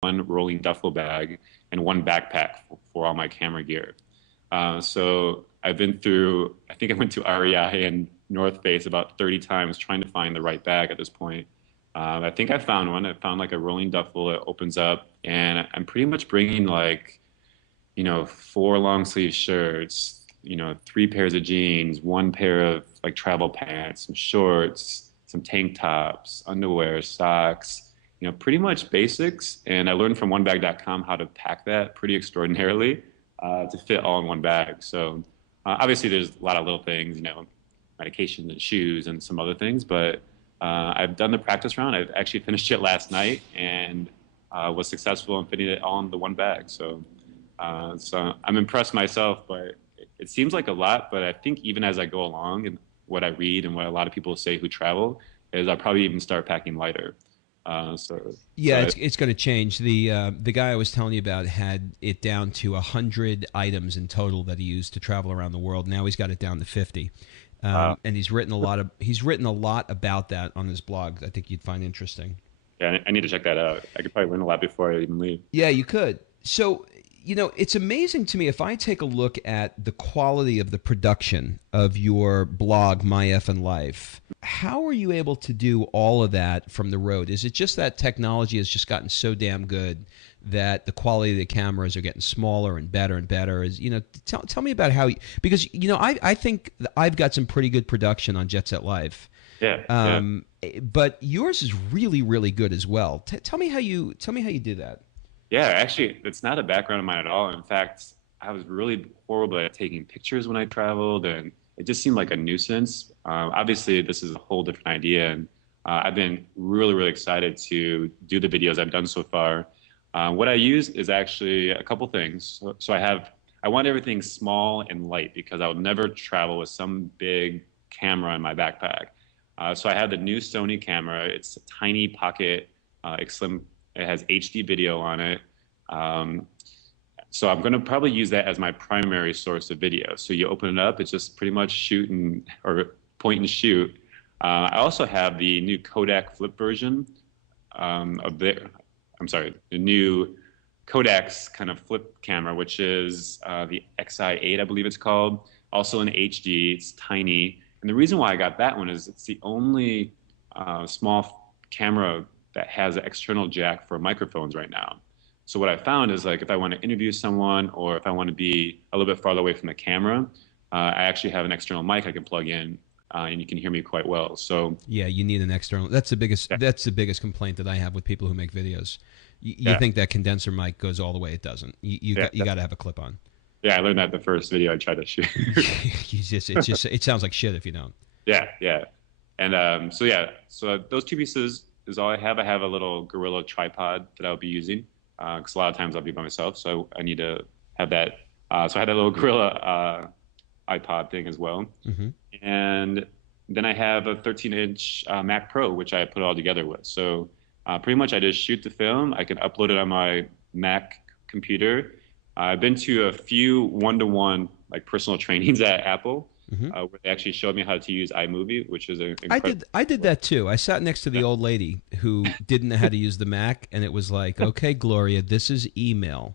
one rolling duffel bag and one backpack for all my camera gear. So I've been through, I think I went to REI and North Face about 30 times trying to find the right bag at this point. I think I found one. I found like a rolling duffel that opens up, and I'm pretty much bringing like, four long sleeve shirts, three pairs of jeans, one pair of like travel pants, some shorts, some tank tops, underwear, socks, pretty much basics. And I learned from onebag.com how to pack that pretty extraordinarily to fit all in one bag. So obviously there's a lot of little things, medications and shoes and some other things, but I've done the practice round. I've actually finished it last night and was successful in fitting it all in the one bag. So I'm impressed myself, but it seems like a lot. But I think even as I go along and what I read and what a lot of people say who travel is I'll probably even start packing lighter. It's going to change. The guy I was telling you about had it down to 100 items in total that he used to travel around the world. Now he's got it down to 50. And he's written a lot about that on his blog. I think you'd find interesting. Yeah, I need to check that out. I could probably learn a lot before I even leave. Yeah, you could. So, it's amazing to me if I take a look at the quality of the production of your blog, My Effin' Life. How are you able to do all of that from the road? Is it just that technology has just gotten so damn good that the quality of the cameras are getting smaller and better and better? Tell me about how because I think I've got some pretty good production on Jet Set Live. Yeah. But yours is really, really good as well. Tell me how you do that. Yeah, actually, it's not a background of mine at all. In fact, I was really horrible at taking pictures when I traveled, and it just seemed like a nuisance. Obviously, this is a whole different idea, and I've been really, really excited to do the videos I've done so far. What I use is actually a couple things. So I want everything small and light because I would never travel with some big camera in my backpack. So I have the new Sony camera. It's a tiny pocket, slim. It has HD video on it. So I'm going to probably use that as my primary source of video. So you open it up, it's just pretty much or point and shoot. I also have the new Kodak flip version the new Kodak's kind of flip camera, which is the XI8, I believe it's called. Also in HD, it's tiny. And the reason why I got that one is it's the only small camera that has an external jack for microphones right now. So what I found is like if I want to interview someone or if I want to be a little bit farther away from the camera, I actually have an external mic I can plug in and you can hear me quite well. So yeah, you need an external. That's the biggest complaint that I have with people who make videos. You think that condenser mic goes all the way? It doesn't. You got to have a clip on. Yeah, I learned that the first video I tried to shoot. It sounds like shit if you don't. Yeah. And so those two pieces is all I have. I have a little Gorilla tripod that I'll be using because a lot of times I'll be by myself, so I need to have that. So I had a little Gorilla iPod thing as well. Mm-hmm. And then I have a 13-inch Mac Pro, which I put it all together with. So pretty much I just shoot the film. I can upload it on my Mac computer. I've been to a few one-to-one like personal trainings at Apple. Mm-hmm. Where they actually showed me how to use iMovie, which is an incredible. I did that too. I sat next to the old lady who didn't know how to use the Mac, and it was like, okay, Gloria, this is email.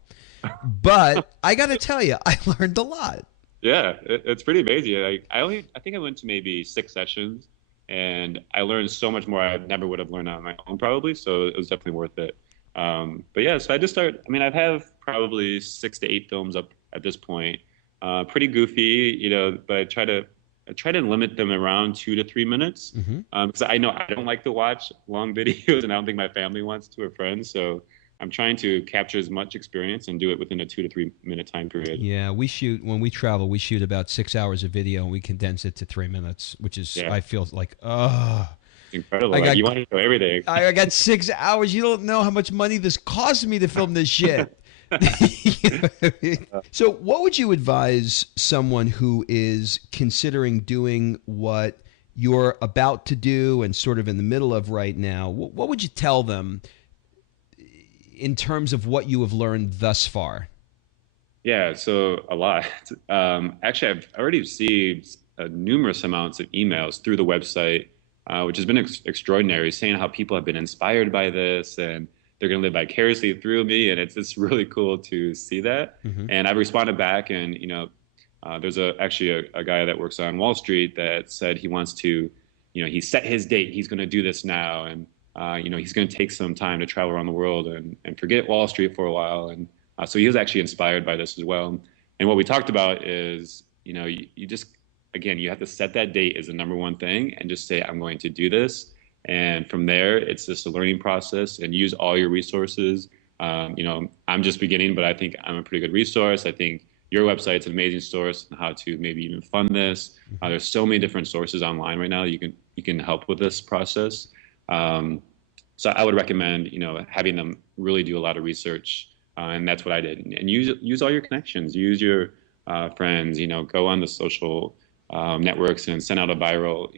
But I got to tell you, I learned a lot. Yeah, it's pretty amazing. I think I went to maybe 6 sessions, and I learned so much more I never would have learned on my own probably. So it was definitely worth it. But yeah, so I just started. I mean, I have probably 6 to 8 films up at this point. Pretty goofy, but I try to limit them around 2 to 3 minutes because I know I don't like to watch long videos, and I don't think my family wants to or friends. So I'm trying to capture as much experience and do it within a 2 to 3 minute time period. Yeah, when we travel, we shoot about 6 hours of video and we condense it to 3 minutes, which is I feel like it's incredible. You want to know everything. I got 6 hours. You don't know how much money this costs me to film this shit. So what would you advise someone who is considering doing what you're about to do and sort of in the middle of right now? What would you tell them in terms of what you have learned thus far? Yeah, so a lot. Actually, I've already received numerous amounts of emails through the website, which has been extraordinary, saying how people have been inspired by this and they're going to live vicariously through me. And it's really cool to see that. Mm-hmm. And I responded back, and, there's actually a guy that works on Wall Street that said he wants to, he set his date. He's going to do this now. And, he's going to take some time to travel around the world and forget Wall Street for a while. And so he was actually inspired by this as well. And what we talked about is, you just, again, you have to set that date as the number one thing and just say, I'm going to do this. And from there, it's just a learning process, and use all your resources. I'm just beginning, but I think I'm a pretty good resource. I think your website's an amazing source on how to maybe even fund this. There's so many different sources online right now that you can help with this process. So I would recommend, having them really do a lot of research. And that's what I did. And use all your connections, use your friends, go on the social networks and send out a viral,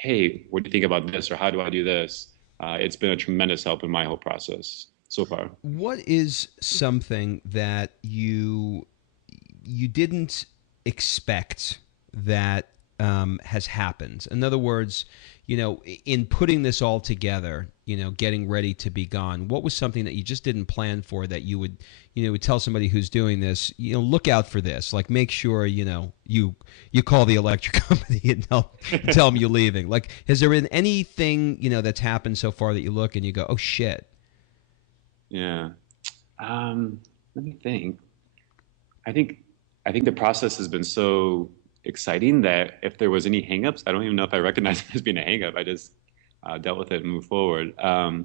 hey, what do you think about this? Or how do I do this? It's been a tremendous help in my whole process so far. What is something that you didn't expect that has happened? In other words, in putting this all together, getting ready to be gone, what was something that you just didn't plan for that you would tell somebody who's doing this, look out for this, like make sure, you call the electric company and tell them you're leaving. Like, has there been anything, that's happened so far that you look and you go, oh shit? Yeah. Let me think. I think the process has been so exciting that if there was any hangups, I don't even know if I recognize it as being a hangup. I just dealt with it and moved forward. I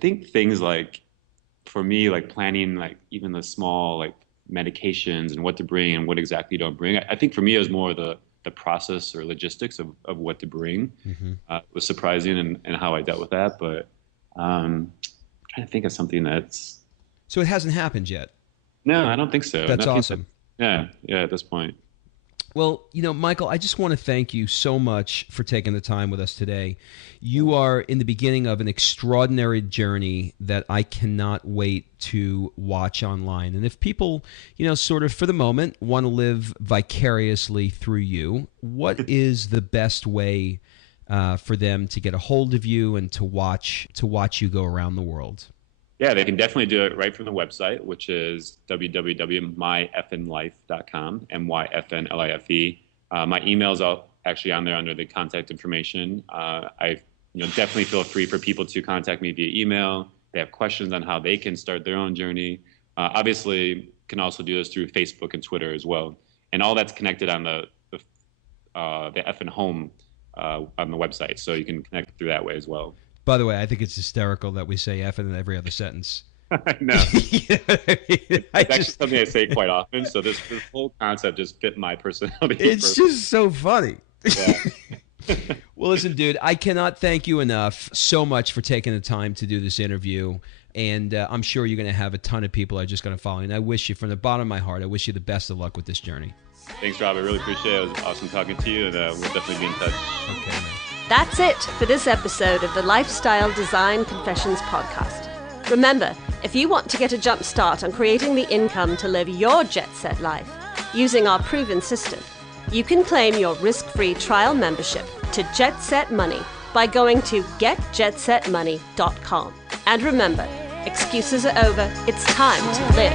think things like, for me, like planning, like even the small like medications and what to bring and what exactly you don't bring. I think for me it was more the process or logistics of what to bring. Was surprising and how I dealt with that. But I'm trying to think of something that's. So it hasn't happened yet? No, I don't think so. That's awesome. Yeah, at this point. Well, Michael, I just want to thank you so much for taking the time with us today. You are in the beginning of an extraordinary journey that I cannot wait to watch online. And if people, sort of for the moment want to live vicariously through you, what is the best way for them to get a hold of you and to watch you go around the world? Yeah, they can definitely do it right from the website, which is www.myfnlife.com, MYFNLIFE. My email's actually on there under the contact information. I definitely feel free for people to contact me via email. They have questions on how they can start their own journey. Obviously, can also do this through Facebook and Twitter as well. And all that's connected on the FN home on the website, so you can connect through that way as well. By the way, I think it's hysterical that we say F in every other sentence. I know. It's actually something I say quite often. So this whole concept just fit my personality. It's just so funny. Yeah. Well, listen, dude, I cannot thank you enough so much for taking the time to do this interview. And I'm sure you're going to have a ton of people that are just going to follow you. And I wish you, from the bottom of my heart, I wish you the best of luck with this journey. Thanks, Rob. I really appreciate it. It was awesome talking to you, and we'll definitely be in touch. Okay, man. That's it for this episode of the Lifestyle Design Confessions podcast. Remember, if you want to get a jump start on creating the income to live your jet-set life using our proven system, you can claim your risk-free trial membership to Jet Set Money by going to getjetsetmoney.com. And remember, excuses are over. It's time to live.